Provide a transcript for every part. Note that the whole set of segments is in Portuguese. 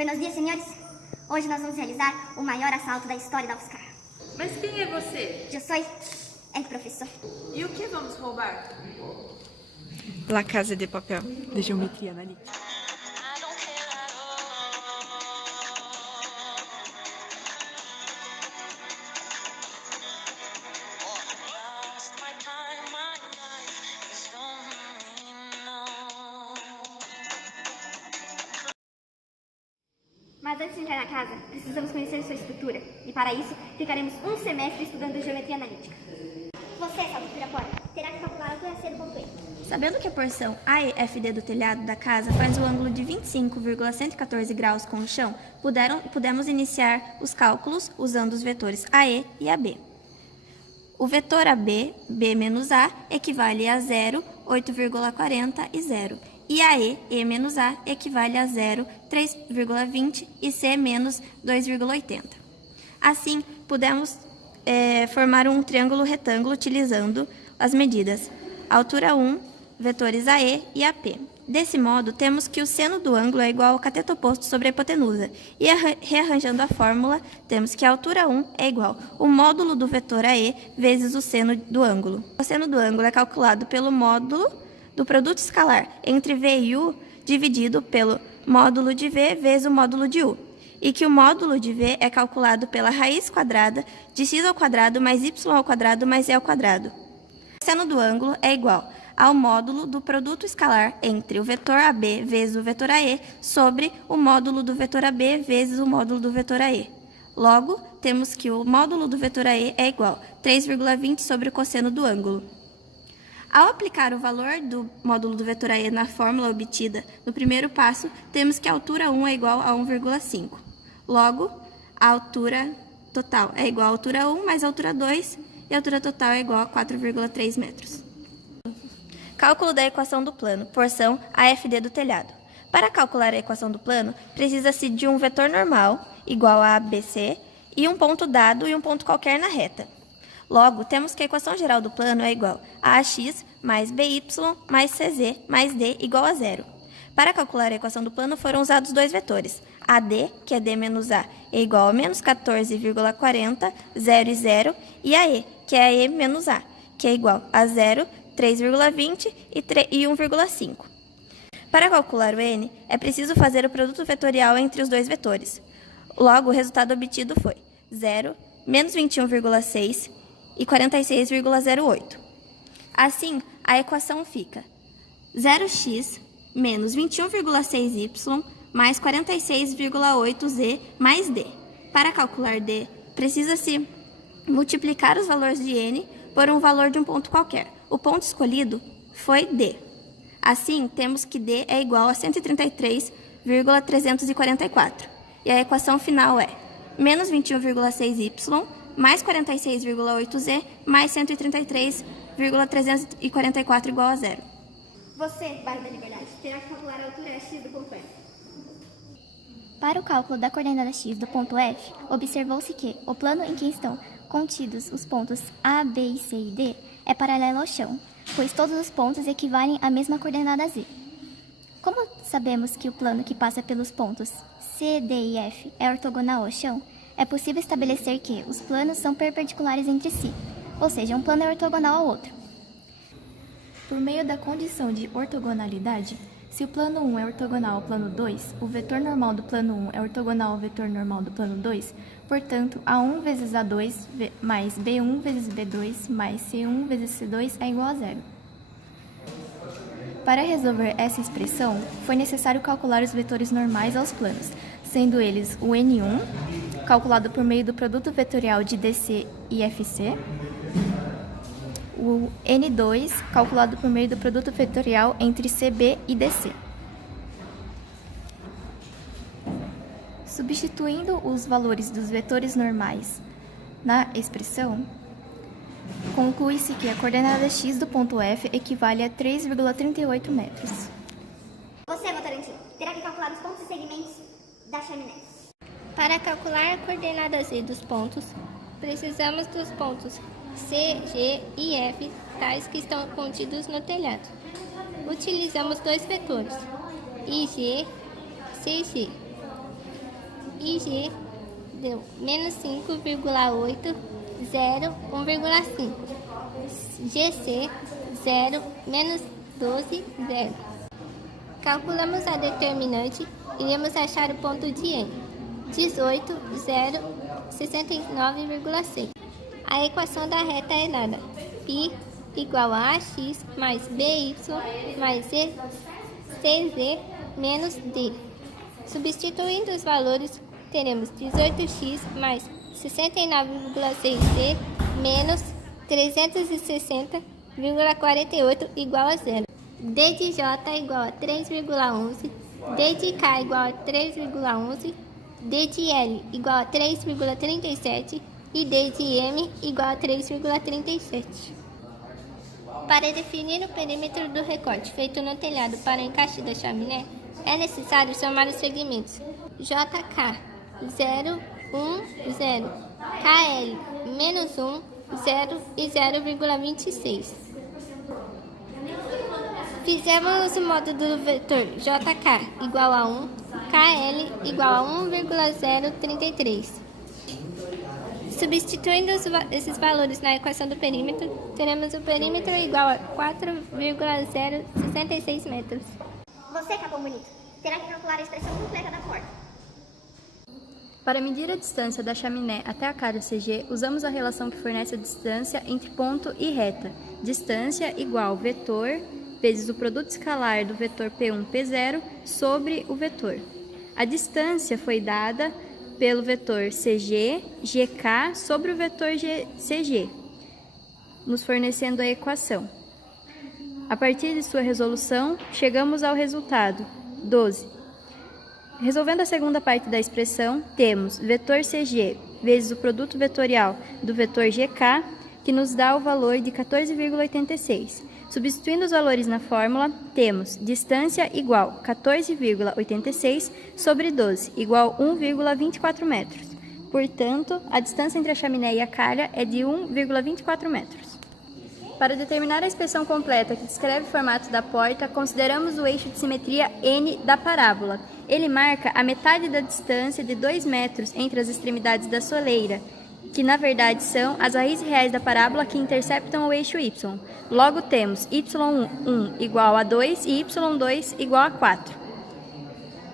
Buenos dias, senhores. Hoje nós vamos realizar o maior assalto da história da UFSCar. Mas quem é você? Eu sou el professor. E o que vamos roubar? La Casa de Papel, de geometria analítica. Mas antes de entrar na casa, precisamos conhecer sua estrutura. E para isso, ficaremos um semestre estudando geometria analítica. Você, Salto Pirapora, terá que calcular a altura C do ponto E. Sabendo que a porção AEFD do telhado da casa faz o ângulo de 25,114 graus com o chão, pudemos iniciar os cálculos usando os vetores AE e AB. O vetor AB, B menos A, equivale a 0, 8,40 e 0. E AE, E menos A, equivale a 0, 3,20 e C menos 2,80. Assim, pudemos formar um triângulo retângulo utilizando as medidas altura 1, vetores AE e AP. Desse modo, temos que o seno do ângulo é igual ao cateto oposto sobre a hipotenusa. E rearranjando a fórmula, temos que a altura 1 é igual ao módulo do vetor AE vezes o seno do ângulo. O seno do ângulo é calculado pelo módulo do produto escalar entre V e U dividido pelo módulo de V vezes o módulo de U. E que o módulo de V é calculado pela raiz quadrada de x ao quadrado mais y ao quadrado mais e ao quadrado. O seno do ângulo é igual ao módulo do produto escalar entre o vetor AB vezes o vetor AE sobre o módulo do vetor AB vezes o módulo do vetor AE. Logo, temos que o módulo do vetor AE é igual a 3,20 sobre o cosseno do ângulo. Ao aplicar o valor do módulo do vetor AE na fórmula obtida no primeiro passo, temos que a altura 1 é igual a 1,5. Logo, a altura total é igual a altura 1 mais a altura 2 e a altura total é igual a 4,3 metros. Cálculo da equação do plano, porção AFD do telhado. Para calcular a equação do plano, precisa-se de um vetor normal, igual a ABC, e um ponto dado e um ponto qualquer na reta. Logo, temos que a equação geral do plano é igual a AX mais BY mais CZ mais D igual a 0. Para calcular a equação do plano foram usados dois vetores. AD, que é D menos A, é igual a menos 14,40, 0 e 0, e AE, que é E menos A, que é igual a 0, 3,20 e 1,5. Para calcular o N, é preciso fazer o produto vetorial entre os dois vetores. Logo, o resultado obtido foi 0, menos 21,6 e 46,08. Assim, a equação fica 0x menos 21,6y mais 46,8z mais d. Para calcular d, precisa-se multiplicar os valores de n por um valor de um ponto qualquer. O ponto escolhido foi d. Assim, temos que d é igual a 133,344. E a equação final é menos 21,6y mais 46,8z mais 133,344 igual a 0. Você, bairro da Liberdade, terá que calcular a altura x do ponto F. Para o cálculo da coordenada x do ponto F, observou-se que o plano em que estão contidos os pontos A, B, C e D é paralelo ao chão, pois todos os pontos equivalem à mesma coordenada z. Como sabemos que o plano que passa pelos pontos C, D e F é ortogonal ao chão, é possível estabelecer que os planos são perpendiculares entre si, ou seja, um plano é ortogonal ao outro. Por meio da condição de ortogonalidade, se o plano 1 é ortogonal ao plano 2, o vetor normal do plano 1 é ortogonal ao vetor normal do plano 2, portanto, A1 vezes A2 mais B1 vezes B2 mais C1 vezes C2 é igual a 0. Para resolver essa expressão, foi necessário calcular os vetores normais aos planos, sendo eles o N1, calculado por meio do produto vetorial de DC e FC, o N2, calculado por meio do produto vetorial entre CB e DC. Substituindo os valores dos vetores normais na expressão, conclui-se que a coordenada x do ponto F equivale a 3,38 metros. Você, Votorantino, terá que calcular os pontos e segmentos da chaminé. Para calcular a coordenada z dos pontos, precisamos dos pontos C, G e F, tais que estão contidos no telhado. Utilizamos dois vetores, IG, CG. IG deu menos 5,8, 0, 1,5. GC, 0, menos 12, 0. Calculamos a determinante e iremos achar o ponto de N. 18, 0, 69,6. A equação da reta é dada. Π igual a AX mais BY mais CZ menos D. Substituindo os valores, teremos 18x mais 69,6C menos 360,48 igual a 0. D de J igual a 3,11, D de K igual a 3,11, D de L igual a 3,37 e D de M igual a 3,37. Para definir o perímetro do recorte feito no telhado para o encaixe da chaminé, é necessário somar os segmentos JK 0, 1, 0, KL menos 1, 0 e 0,26. Fizemos o módulo do vetor JK igual a 1, KL igual a 1,033. Substituindo esses valores na equação do perímetro, teremos o perímetro igual a 4,066 metros. Você, Capão Bonito, terá que calcular a expressão completa da porta. Para medir a distância da chaminé até a cara CG, usamos a relação que fornece a distância entre ponto e reta. Distância igual vetor vezes o produto escalar do vetor P1, P0 sobre o vetor. A distância foi dada pelo vetor CG, GK sobre o vetor CG, nos fornecendo a equação. A partir de sua resolução, chegamos ao resultado 12. Resolvendo a segunda parte da expressão, temos vetor CG vezes o produto vetorial do vetor GK, que nos dá o valor de 14,86. Substituindo os valores na fórmula, temos distância igual 14,86 sobre 12, igual 1,24 metros. Portanto, a distância entre a chaminé e a calha é de 1,24 metros. Para determinar a expressão completa que descreve o formato da porta, consideramos o eixo de simetria N da parábola. Ele marca a metade da distância de 2 metros entre as extremidades da soleira, que na verdade são as raízes reais da parábola que interceptam o eixo y. Logo temos y1 igual a 2 e y2 igual a 4.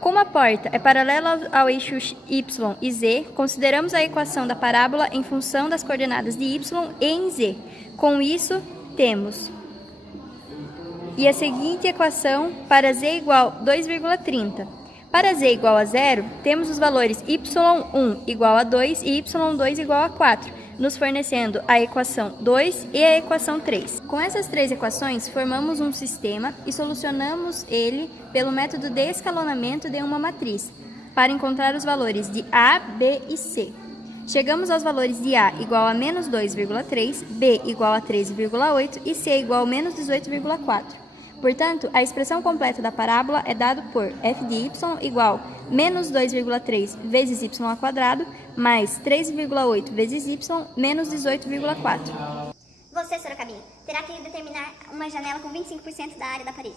Como a porta é paralela ao eixo y e z, consideramos a equação da parábola em função das coordenadas de y e em z. Com isso, temos a seguinte equação para z igual 2,30. Para z igual a 0, temos os valores y1 igual a 2 e y2 igual a 4, nos fornecendo a equação 2 e a equação 3. Com essas três equações, formamos um sistema e solucionamos ele pelo método de escalonamento de uma matriz, para encontrar os valores de A, B e C. Chegamos aos valores de A igual a menos 2,3, B igual a 13,8 e C igual a menos 18,4. Portanto, a expressão completa da parábola é dada por f de y igual menos 2,3 vezes y ao quadrado mais 3,8 vezes y menos 18,4. Você, Sorocabinha, terá que determinar uma janela com 25% da área da parede.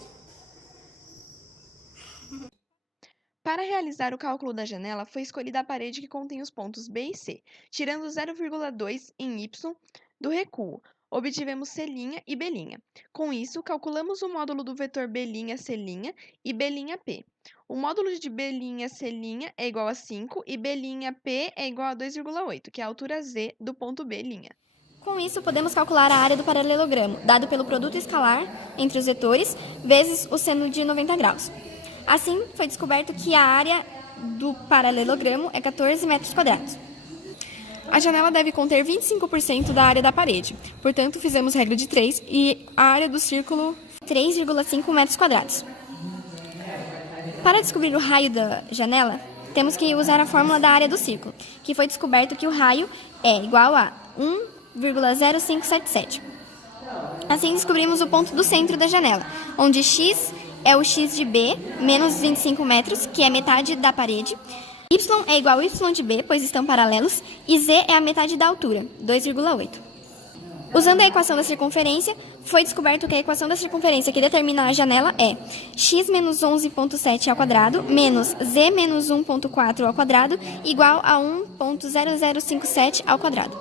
Para realizar o cálculo da janela, foi escolhida a parede que contém os pontos B e C, tirando 0,2 em y do recuo. Obtivemos C' e B'. Com isso, calculamos o módulo do vetor B', C' e B'P. O módulo de B', C' é igual a 5 e B'P é igual a 2,8, que é a altura Z do ponto B'. Com isso, podemos calcular a área do paralelogramo, dado pelo produto escalar entre os vetores, vezes o seno de 90 graus. Assim, foi descoberto que a área do paralelogramo é 14 metros quadrados. A janela deve conter 25% da área da parede, portanto, fizemos regra de 3 e a área do círculo 3,5 metros quadrados. Para descobrir o raio da janela, temos que usar a fórmula da área do círculo, que foi descoberto que o raio é igual a 1,0577. Assim, descobrimos o ponto do centro da janela, onde x é o x de B, menos 25 metros, que é metade da parede. Y é igual a y de B, pois estão paralelos, e Z é a metade da altura, 2,8. Usando a equação da circunferência, foi descoberto que a equação da circunferência que determina a janela é x menos 11,7 ao quadrado menos z menos 1,4 ao quadrado igual a 1,0057 ao quadrado.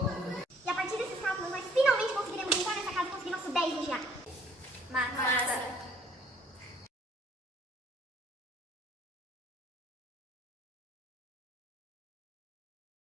E a partir desses cálculos, nós finalmente conseguiremos entrar nessa casa e conseguir nosso 10 no GA. Massa!